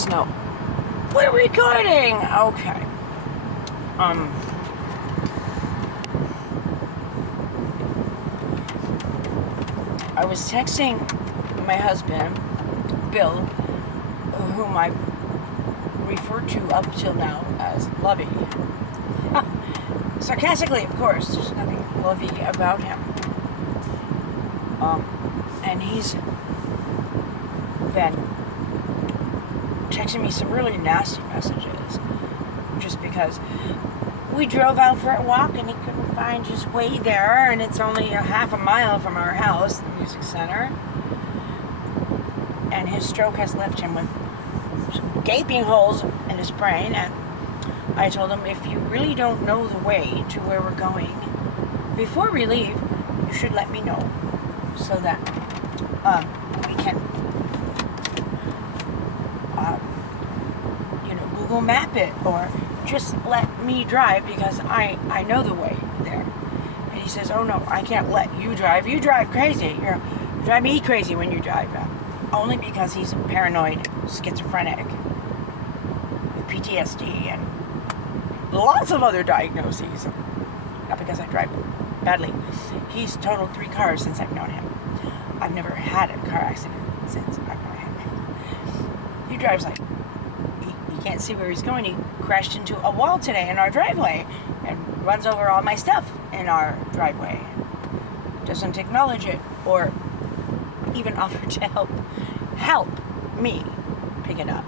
voice note. We're recording! Okay. I was texting my husband, Bill, whom I referred to up till now as Lovey. Sarcastically, of course, there's nothing lovey about him. And he's been texting me some really nasty messages just because we drove out for a walk and he couldn't find his way there, and it's only a half a mile from our house, the music center, and his stroke has left him with some gaping holes in his brain. And I told him, if you really don't know the way to where we're going, before we leave, you should let me know so that we can Google map it, or just let me drive because I know the way there. And he says, oh no, I can't let you drive. You drive crazy. You drive me crazy when you drive. Only because he's paranoid, schizophrenic, with PTSD and lots of other diagnoses. Not because I drive badly. He's totaled 3 cars since I've known him. I've never had a car accident since I've known him. He drives like he can't see where he's going. He crashed into a wall today in our driveway and runs over all my stuff in our driveway. Doesn't acknowledge it or even offer to help me pick it up.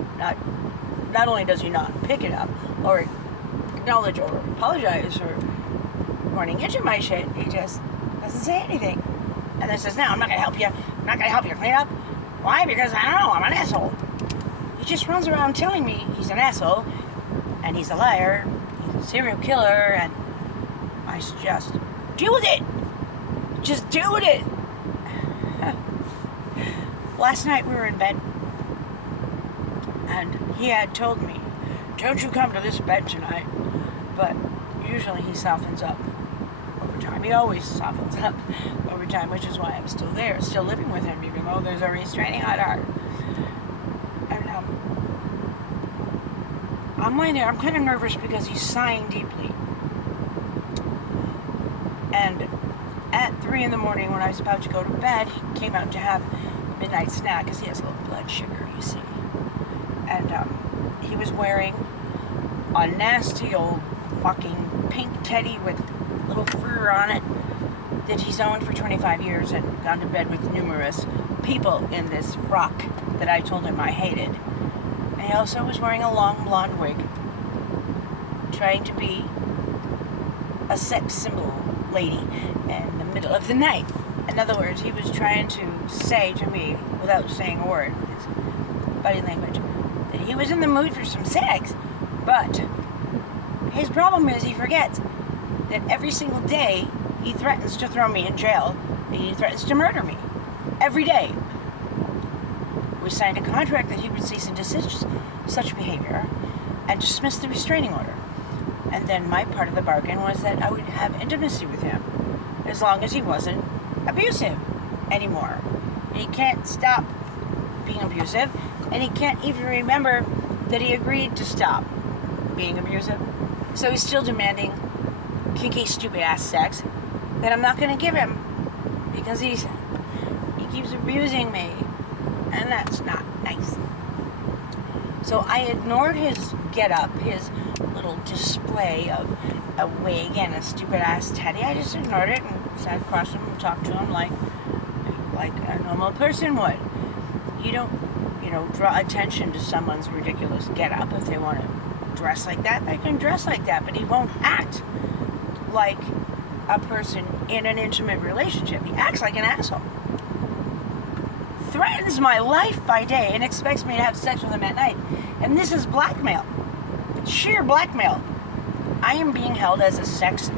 Not only does he not pick it up or acknowledge or apologize for running into my shit, he just doesn't say anything. And then says, no, I'm not going to help you. I'm not going to help you clean up. Why? Because I don't know, I'm an asshole. He just runs around telling me he's an asshole, and he's a liar, he's a serial killer, and I suggest, deal with it. Just deal with it. Last night we were in bed, and he had told me, don't you come to this bed tonight. But usually he softens up over time. He always softens up over time, which is why I'm still there, still living with him, even though there's a restraining order. And I'm lying there. I'm kind of nervous because he's sighing deeply. And at 3 in the morning, when I was about to go to bed, he came out to have a midnight snack because he has low blood sugar, you see. And he was wearing a nasty old fucking pink teddy with little fur on it that he's owned for 25 years and gone to bed with numerous people in this frock that I told him I hated. And he also was wearing a long blonde wig, trying to be a sex symbol lady in the middle of the night. In other words, he was trying to say to me, without saying a word, with his body language, that he was in the mood for some sex. But his problem is he forgets that every single day he threatens to throw me in jail and he threatens to murder me. Every day. We signed a contract that he would cease and desist such behavior and dismiss the restraining order. And then my part of the bargain was that I would have intimacy with him as long as he wasn't abusive anymore. And he can't stop being abusive, and he can't even remember that he agreed to stop being abusive. So he's still demanding kinky, stupid-ass sex that I'm not going to give him because he keeps abusing me, and that's not nice. So I ignored his get-up, his little display of a wig and a stupid-ass teddy. I just ignored it and sat across from him and talked to him like a normal person would. You don't, draw attention to someone's ridiculous get-up. If they want to dress like that, they can dress like that, but he won't act like a person in an intimate relationship. He acts like an asshole. Threatens my life by day and expects me to have sex with him at night. And this is blackmail. Sheer blackmail. I am being held as a sex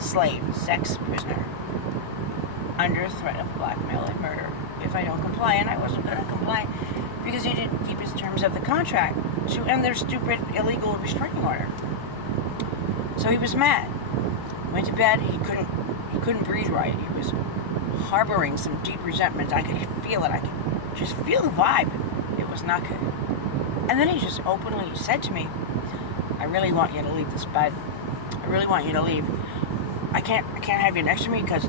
slave, sex prisoner, under threat of blackmail and murder if I don't comply. And I wasn't going to comply because he didn't keep his terms of the contract to end their stupid illegal restraining order. So he was mad. Went to bed. He couldn't breathe right. He was harboring some deep resentment. I could feel it. I could just feel the vibe. It was not good. And then he just openly said to me, I really want you to leave this bed. I really want you to leave. I can't have you next to me because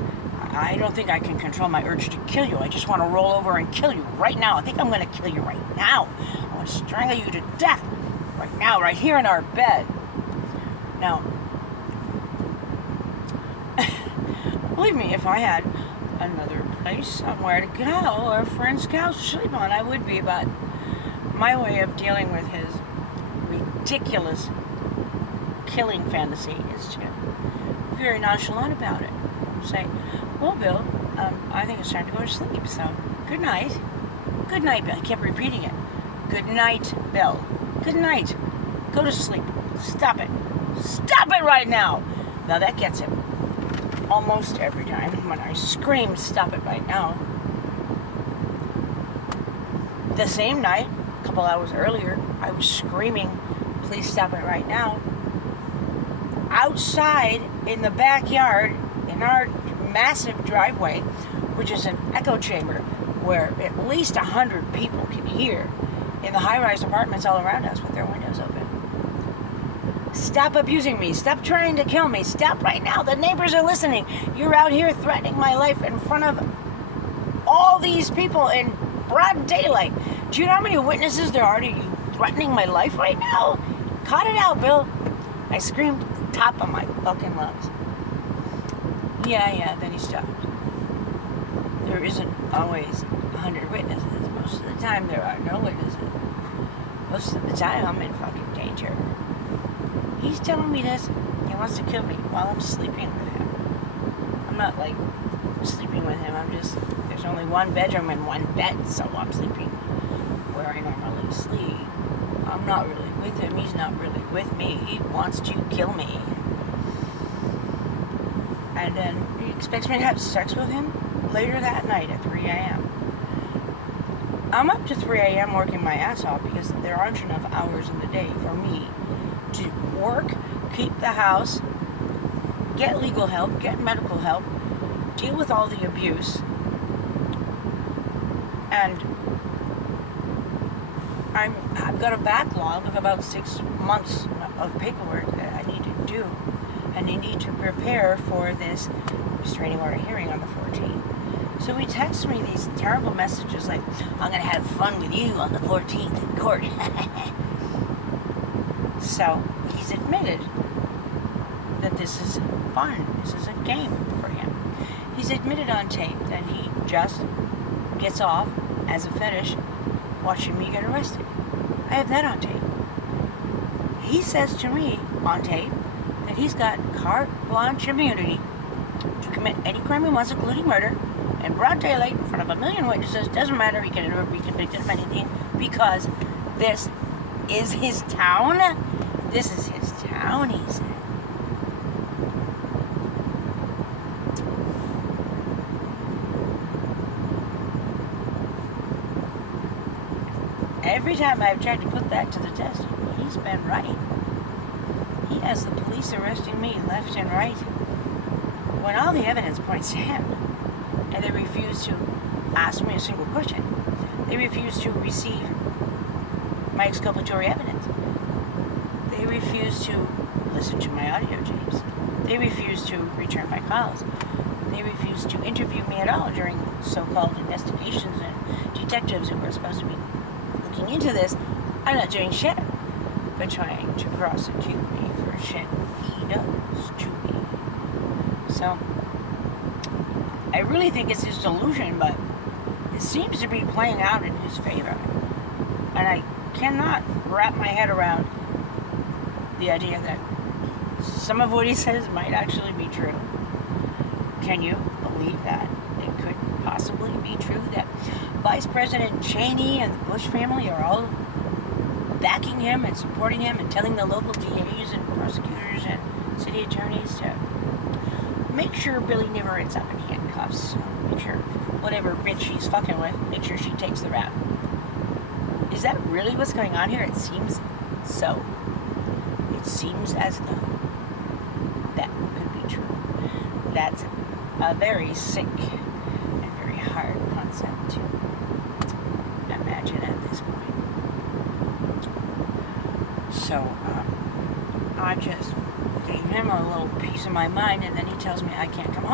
I don't think I can control my urge to kill you. I just want to roll over and kill you right now. I think I'm going to kill you right now. I want to strangle you to death right now, right here in our bed. Now, believe me, if I had another place somewhere to go or a friend's couch to sleep on, I would be, but my way of dealing with his ridiculous killing fantasy is to be very nonchalant about it. Say, well, Bill, I think it's time to go to sleep, so good night. Good night, Bill. I kept repeating it. Good night, Bill. Good night. Go to sleep. Stop it. Stop it right now. Now that gets him almost every time when I scream, stop it right now. The same night, a couple hours earlier, I was screaming, please stop it right now. Outside in the backyard, in our massive driveway, which is an echo chamber where at least 100 people can hear in the high-rise apartments all around us with their windows open. Stop abusing me. Stop trying to kill me. Stop right now. The neighbors are listening. You're out here threatening my life in front of all these people in broad daylight. Do you know how many witnesses there are to you threatening my life right now? Cut it out, Bill. I screamed at the top of my fucking lungs. Yeah, then he stopped. There isn't always 100 witnesses. Most of the time there are no witnesses. Most of the time I'm in fucking danger. He's telling me this. He wants to kill me while I'm sleeping with him. I'm not like sleeping with him. There's only one bedroom and one bed, so I'm sleeping where I normally sleep. I'm not really with him. He's not really with me. He wants to kill me. And then he expects me to have sex with him later that night at 3 a.m. I'm up to 3 a.m. working my ass off because there aren't enough hours in the day for me to work, keep the house, get legal help, get medical help, deal with all the abuse, and I've got a backlog of about 6 months of paperwork that I need to do, and I need to prepare for this restraining order hearing on the 14th. So he texts me these terrible messages like, I'm going to have fun with you on the 14th in court. So he's admitted that this is fun. This is a game for him. He's admitted on tape that he just gets off as a fetish watching me get arrested. I have that on tape. He says to me on tape that he's got carte blanche immunity to commit any crime he wants, including murder, in broad daylight in front of a million witnesses. Doesn't matter, he can never be convicted of anything because this is his town. This is his town, he said. Every time I've tried to put that to the test, he's been right. He has the police arresting me left and right when all the evidence points to him. And they refuse to ask me a single question. They refuse to receive my exculpatory evidence. They refuse to listen to my audio tapes. They refuse to return my calls. They refuse to interview me at all during so-called investigations, and detectives who were supposed to be looking into this are not doing shit but trying to prosecute me for shit he does to me. So I really think it's his delusion, but it seems to be playing out in his favor. And I cannot wrap my head around the idea that some of what he says might actually be true. Can you believe that it could possibly be true that Vice President Cheney and the Bush family are all backing him and supporting him and telling the local DAs and prosecutors and city attorneys to make sure Billy never ends up in handcuffs. Make sure whatever bitch he's fucking with, make sure she takes the rap. Is that really what's going on here? It seems so. It seems as though that could be true. That's a very sick and very hard concept to imagine at this point. So I just gave him a little piece of my mind, and then he tells me I can't come home.